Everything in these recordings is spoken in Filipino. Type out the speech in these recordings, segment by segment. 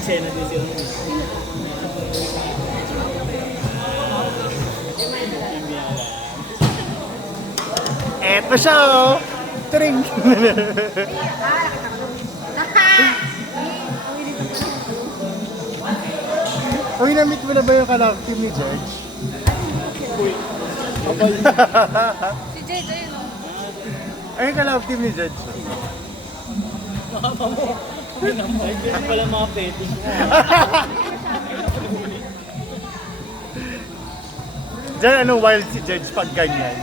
eksena din siya. Eto siya, oh! Tring! Uy, na-meet mo na ba yung kalab team ni George? Uy. Abay. Si JJ, no? Ay, yung kalab team ni George. Nakapa mo. Ay, ganyan pala mga fetish mo. Diyan, ano, wild si George pag ganyan.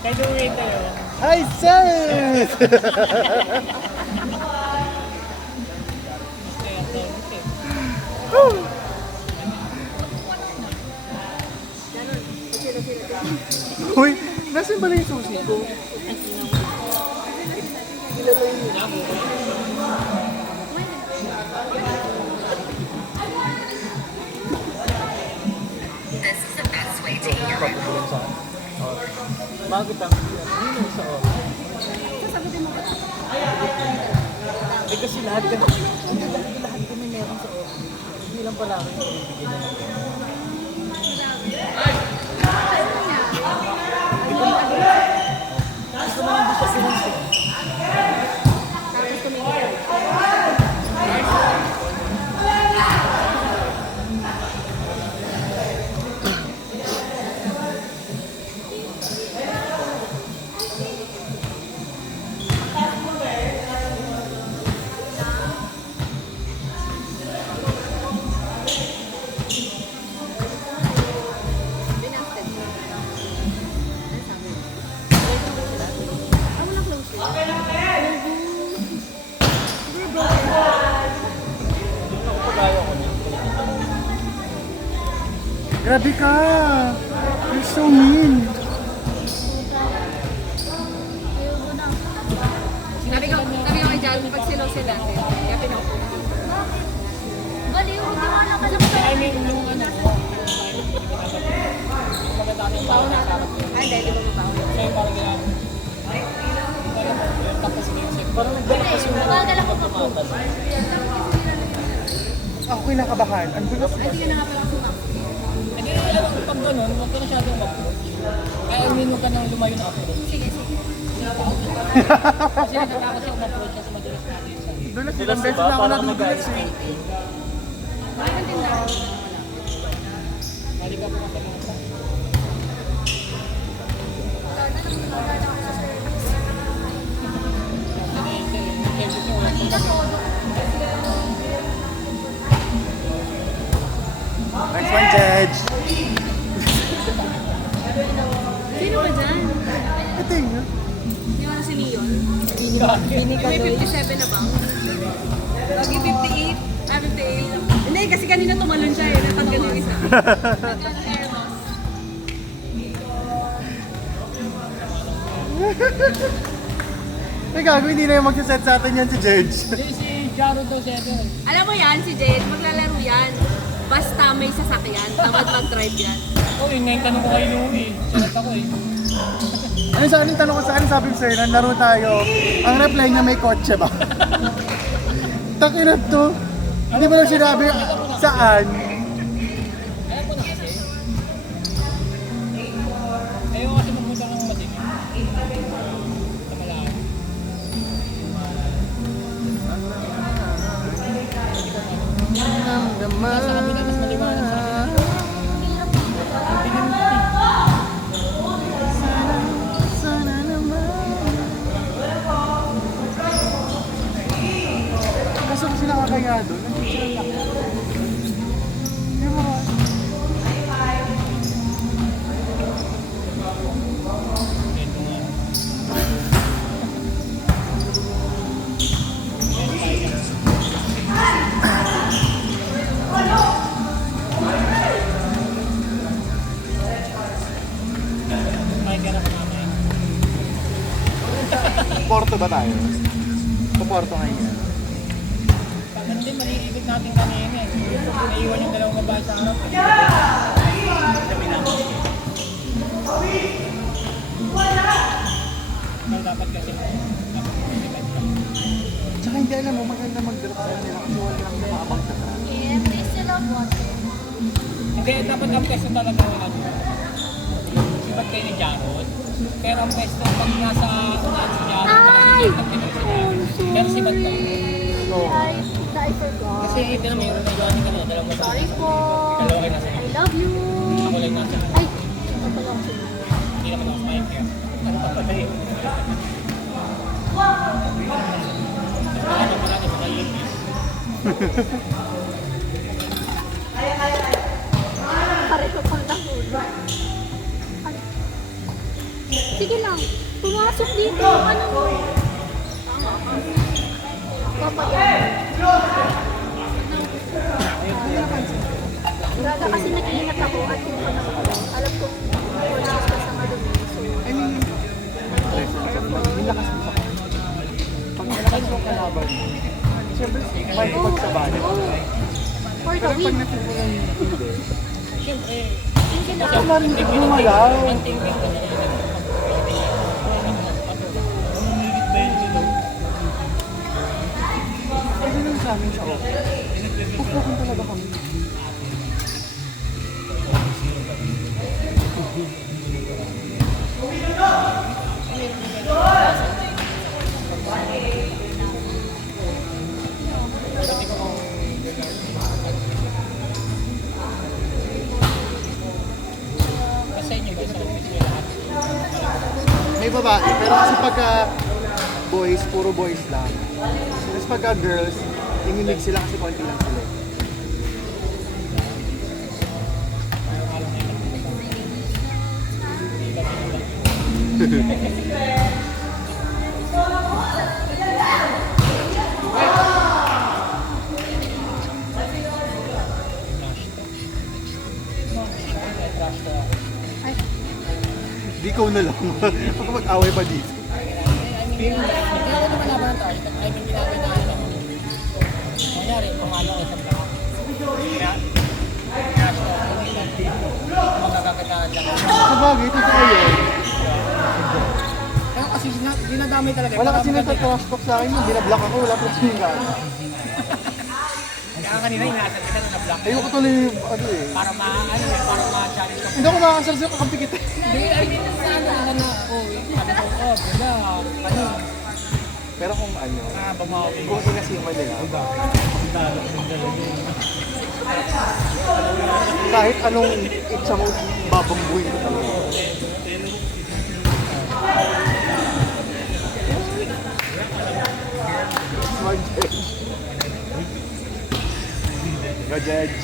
Kaya dumaway tayo. Hi, sis! Uy, nasan ba yung susi ko? This is the best way to eat your Bakit ang yun sa o? Eh kasi lahat kami meron sa o. Hindi lang pala kami bibigyan na natin. Gusto mo hindi siya sinunsin. Tapos tumingin. Binasted mo. Ano sabi? Ah, wala close yun. Grabe ka! You're so mean! Sabi ko kay Jan, pag silo sila, kaya pinaupo. Baliw, magtiwala ka lang sa... I mean, yung ano ko. Ay, dahil di ba mabaho? Sa'yo parang ganyan. Tapos music. Parang nagdala kasi yung Nagdala ko pa po. Ako kinakabahan. Ang gulo. Ay, hindi ka na nga pala sumak. Hindi, alam ko pag gano'n, huwag ka masyadong mag-approach. Kaya huwag ka nang lumayo na approach. Sige, sige. Kasi natatakot siya mag-approach kasi madulas natin siya. Dulas ilang beses na ako nadudulas eh. Bakit ang tindahan? Mali ka po makalimutan. Next one, Judge. Sino ba dyan? Ito yun. Di ba na si Leon? Yung may 57 na ba? Lagi 58. Ah, 58. Hindi, kasi kanina tumalon siya eh. Natanggal yung isa. Nagkano hair loss? Ay, gago, hindi na yung magsaset sa atin yan si Judge. Hindi, si Jaro daw siya doon. Alam mo yan, si Jade, maglalaro yan. Basta may sasakyan, tamad mag-drive yan. Oh, yun nga yung tanong ko kay Louie. Salat ako eh. Ano sa anong tanong ko sa ano sabi ko sa'yo, nalaro tayo. Ang reply niya may kotse ba? Takinat to. Hindi mo lang sinabi saan. Alam ko na kasi. Ayaw kasi magpunta ng madilim. Sa malalim. Sa kabila, mas maliwanag sa kabila. Sana naman. Kaso kasi nakakaya doon. Nandito sila lang. Di ba? Ito nga. May ganap namin. Porto ba tayo? Porto ngayon. Hindi, maliibig natin kanina eh. Naiwan yung dalawang babae sa harap. Dapat kasi Tsaka hindi alam mo, maganda mag-drop sa nila kasi walang Hindi, dapat ang pesto talaga wala dito. Sibat kayo ni Jaron. Pero ang pesto, pag nasa si Jaron, Ay! pero sibat ka. I forgot. Kasi ito naman yung naiwanin ka na, dalawang masakit. Sorry po. Dalawa kayo nasa. I love you. Ako lang nasa. Ay, ito pala ako sa'yo. Hindi naman ako smile kaya. Ano pa pala yun? Ano pa lang, mga lipis. Pareho pang nahula. Ay. Sige lang. Pumasok dito. Ano mo? Papaya. Gaga kasi nag-iingat ako at kung alam kong conscious ka sa madumi. So, I mean, yung lakas mo sa kanya. Pag malakas yung kalaban, siyempre, may pagsabahan. for the Pero pag week. natigulan yung hindi, Siyempre, wala rin gumalaw. ang tingin ko na yun. Kasi nung sa amin sa office, pupukin talaga kami. Kasi inyo ba sa office nyo lahat? May babae, pero kasi pagka boys, puro boys lang. Tapos pagka girls, imimig sila kasi konti lang sila. Di ko na lang. Baka mag-away pa dito. Hindi ako naman laban ng target. I mean, ginagay na ano. Nangyari, pumalo ko sa black. Kaya, crash ko. Magkakakitaan lang. Sa bagay, totoo yun. Pero kasi dinadamay talaga. Wala kasi nagtatrash talk sa akin, binablock ako, wala pa siya nga. Kaya kanina inaasan kita na na-block. Ayoko tuloy, ano eh. Para para ma-challenge ko. Hindi ako makakasal sa kakampi kita. Hindi, I mean, sa ano na, sabi ko, wala, ano, Pero kung ano, bumawi. kung inasiman nila, kahit anong itsa mo, babambuhin ko talaga. Smart judge. Go judge.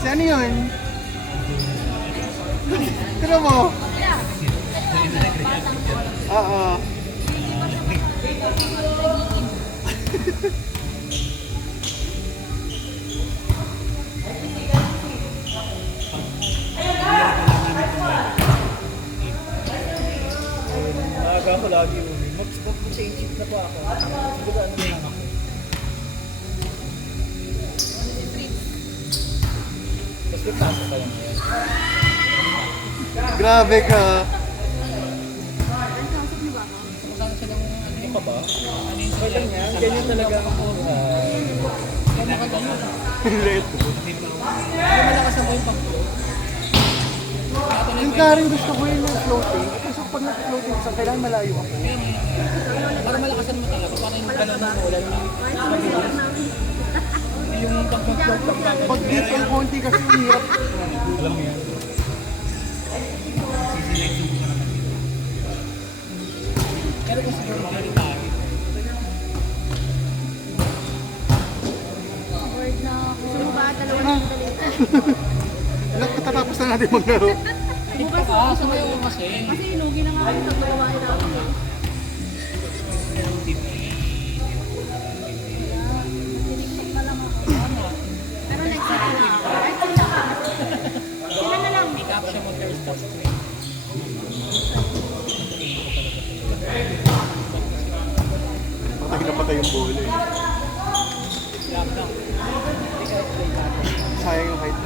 Si ano yun? Tira mo? Oo. Maaga ako lagi uli. Mag-change shift na po ako. Siguro ano lang ako. Mas may pasok pa lang yan. Grabe ka. Ano pa ba? Okay lang yan. Ganyan talaga ang buhay. Late. Malakas na mo yung pag-flow. Yung karing gusto ko yun yung floating. Kasi pag nag-floating, sa kailangan malayo ako. Para malakasan mo talaga, para yung gano'n mo, wala yung pag-float lang gagawin. Pag dito ang konti kasi yung hirap. Alam mo yan. Pero kung siguro magiging tayo. Bored na ako. Sino ba? Dalawa na yung dali. Tatapos na natin maglaro. Bukas Ah, sumayaw ko kasi. Kasi inugi na nga ako sa gawain namin. Tiniktok pa lang ako. Pero nag-sila na ako. Nag-sila ka. Sila na lang. I-capture mo first post. Patay na patay yung bola eh. Lang lang. Sayang yung height.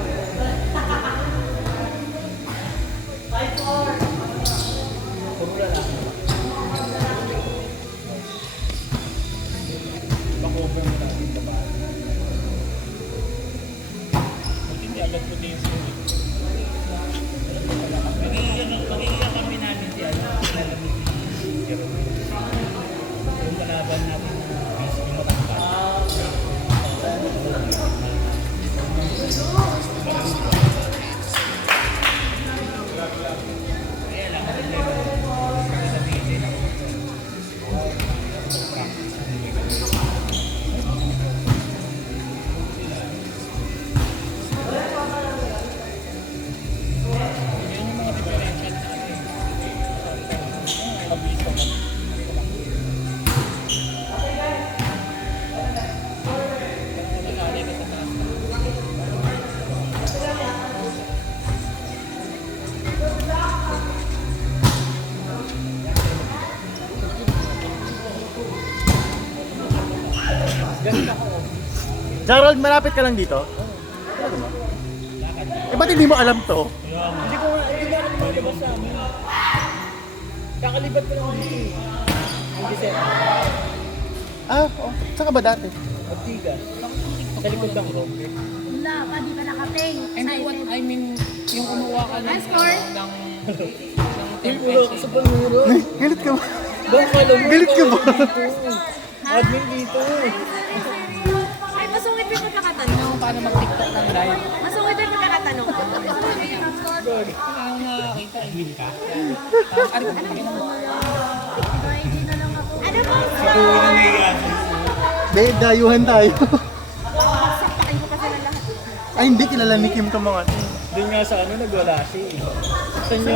Pa-cover mo natin ba ba? Hindi agad ko din siya. Magiging kami namin si ano, yung kalaban natin na busy yung matangka. Kaya lang, Gerald, malapit ka lang dito? Eh, ba't hindi mo alam to? Hindi ko alam lumabas sa amin. Kakalibat ko lang dito eh. Ang December. Ah, oh. Saan ka ba dati? Ortigas. Sa likod ng room. Wala pa, di ka nakating. And then what I mean, yung kumuha ka ng score? ng Uy, ulo ako sa panuro. Galit ka ba? Bang pala mo. Galit ka ba? Admin dito. Ay, masungit yung pagkakatanong. paano mag-TikTok ng live. Masungit yung pagkakatanong. Kailangan nakakita, win ka. Ano ba? Hindi na lang ako. Ano ba? Be, dayuhan tayo. Sakpakin ko kasi ng lahat. Ay, hindi kilala ni Kim itong mga to. Doon nga sa ano, nagwala siya eh. Sa inyo?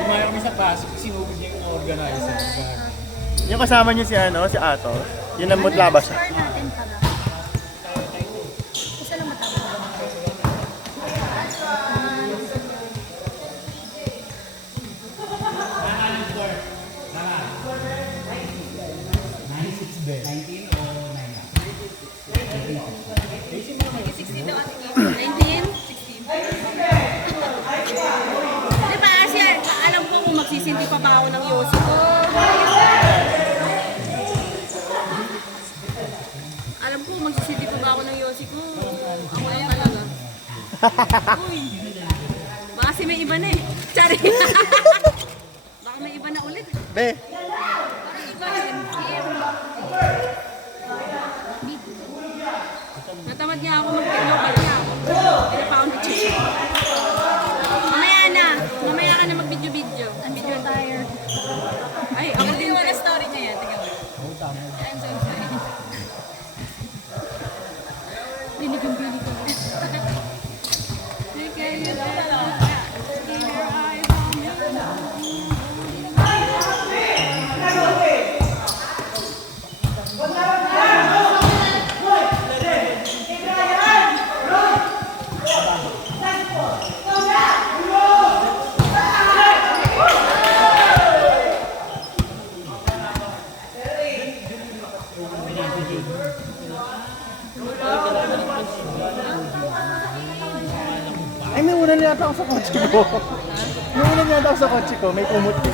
Lumaya kami sa pasok, sinugod niya yung organizer. Yung kasama niyo si ano, si Ato. Yun ang mutlaba siya. Score natin pala. Isa lang matapos. Di ba, Asya, alam ko kung magsisinti pa ba ako ng yosi ko. Alam ko magsisinti pa ba ako ng yosi ko. Ako lang talaga. Uy. Baka kasi may iba na eh. Tsari. Baka may iba na ulit. Be, Natamad nga ako mag-pillow pa niya ako. Pinapound the chicken. Mamaya na. Mamaya ka na mag-video-video. Video tire. Ay, ako din. Wala story niya yan. Tingnan mo. I'm so sorry. Pinig yung pinig ko. Okay, you keep your eyes on me. ay nauna na yata ako sa kotse ko. Nauna na yata ako sa kotse ko, may kumot din.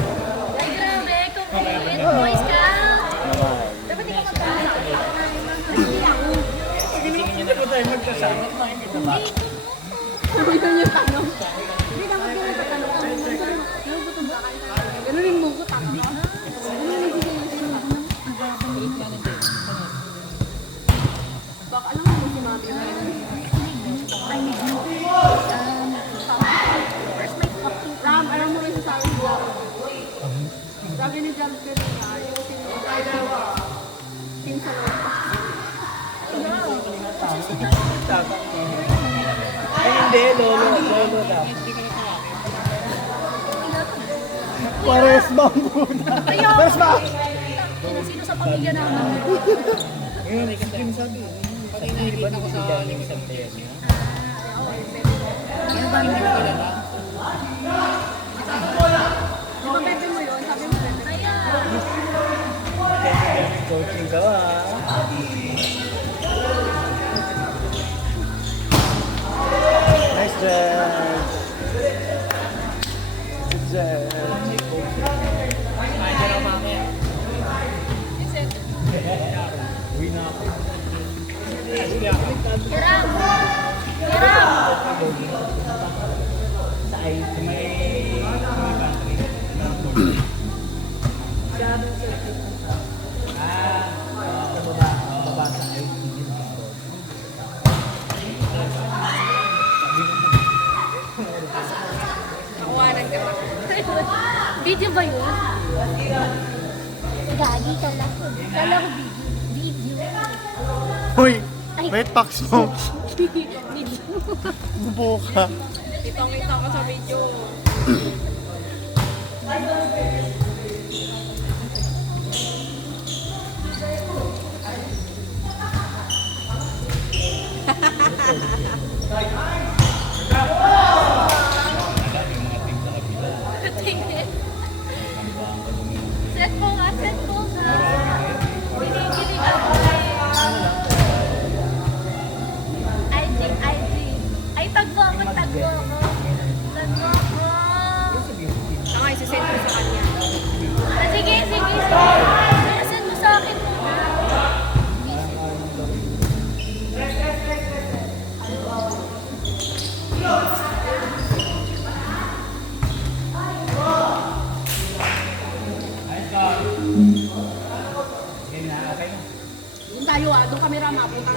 Ay, grabe. Complete. Boy Scout. Dapat ikaw magpapalak. Hindi ko tayo magkasama. Sabi yun yung tanong. Hindi dapat ganun sa tanong. Nagugutom ba kayo? Ganun yung mugot ako. Baka alam mo si Mami na yun. Ram, alam mo rin sa akin ko. Sabi ni Jam Karina, yung team sa loob. Ay, hindi. Lolo dapat. Pares bang puta? Pares ba? Sino sa pamilya naman? Ngayon, pati nakikita ko sa link sa players niya. Ano ba hindi mo kilala? Di ba bebe mo yun? Sabi mo bebe. Kaya, Coaching ka ba? Nice job. Good job. Ay, dyan ako mamaya. hirap! Hirap! Nakuhanan ka pa. Video ba yun? Gagi ka lang. Kala ko video. Hoy, wait, Pax mo. Video. Bubo ka. Kitang-kita ko sa video. Tingin. Set mo nga, set mo nga. Kinikilig ako IG. Ay, tagbo ako. Tagbo ako. Ang ay, sisend ko sa kanya. Sige. Send mo sa akin muna. Doon tayo doon kami rama, punta